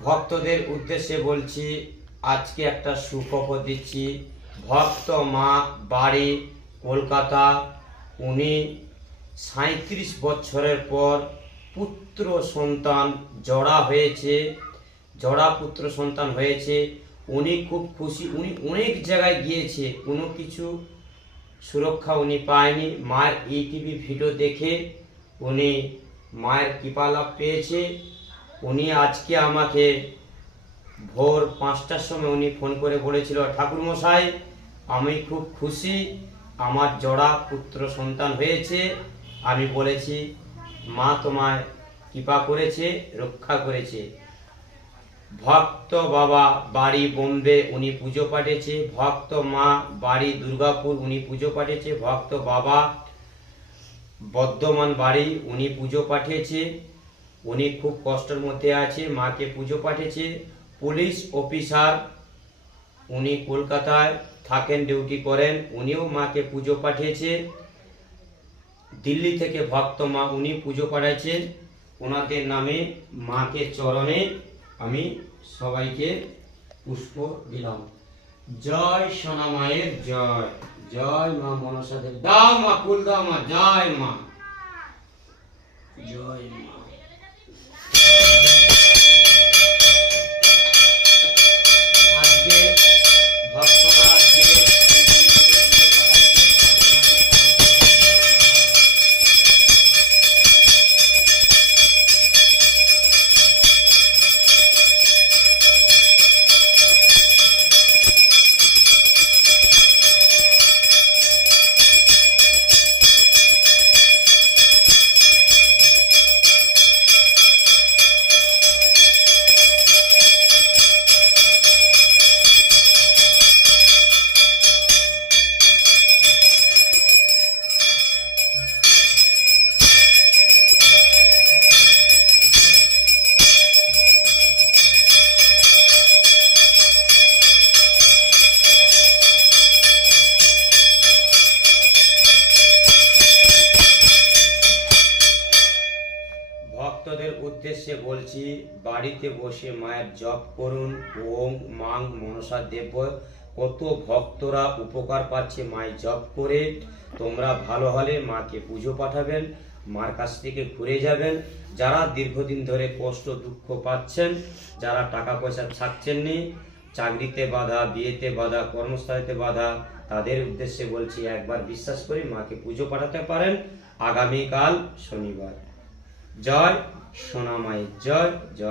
ভক্তদের উদ্দেশ্যে বলছি, আজকে একটা সুখবর দিচ্ছি। ভক্ত মা বাড়ি কলকাতা, উনি 37 বছরের পর পুত্র সন্তান জড়া পুত্র সন্তান হয়েছে। উনি খুব খুশি। উনি অনেক জায়গায় গিয়েছে, কোনো কিছু সুরক্ষা উনি পায়নি। মায়ের ইউটিউবে ভিডিও দেখে উনি মায়ের কৃপা লাভ পেয়েছে। উনি আজকে আমাকে ভোর 5টার সময় উনি ফোন করে বলেছিল, ঠাকুরমশাই আমি খুব খুশি, আমার জোড়া পুত্র সন্তান হয়েছে। আমি বলেছি মা তোমায় কৃপা করেছে, রক্ষা করেছে। ভক্ত বাবা বাড়ি বোম্বে উনি পুজো পাঠিয়েছে, ভক্ত মা বাড়ি দুর্গাপুর উনি পুজো পাঠিয়েছে, ভক্ত বাবা বর্ধমান বাড়ি উনি পুজো পাঠিয়েছে। উনি খুব কষ্টের মধ্যে আছে, মাকে পুজো পাঠিয়েছে। পুলিশ অফিসার উনি কলকাতায় থাকেন, ডিউটি করেন, উনিও মাকে পুজো পাঠিয়েছে। দিল্লি থেকে ভক্ত মা উনি পুজো পাঠাচ্ছেন। ওনাদের নামে মাকে চরণে আমি সবাইকে পুষ্প দিলাম। জয় সোনা মায়ের জয়, জয় মা মনসা দেব। দাও মা, ফুল দাও মা, জয় মা, জয় মা। আজকে ভক্তরা আজকে ভক্তদের উদ্দেশ্যে বলছি, বাড়িতে বসে মায়ের জপ করুন, ওম মাং মনসা দেব। কত ভক্তরা উপকার পাচ্ছে মায়ের জপ করে। তোমরা ভালো হলে মাকে পুজো পাঠাবেন, মার কাছ থেকে ঘুরে যাবেন। যারা দীর্ঘদিন ধরে কষ্ট দুঃখ পাচ্ছেন, যারা টাকা পয়সা থাকছেননি, চাকরিতে বাধা, বিয়েতে বাধা, কর্মস্থলেতে বাধা, তাদের উদ্দেশ্যে বলছি একবার বিশ্বাস করে মাকে পুজো পাঠাতে পারেন। আগামীকাল শনিবার। জয় সোনা মায়ের জয়, জয়।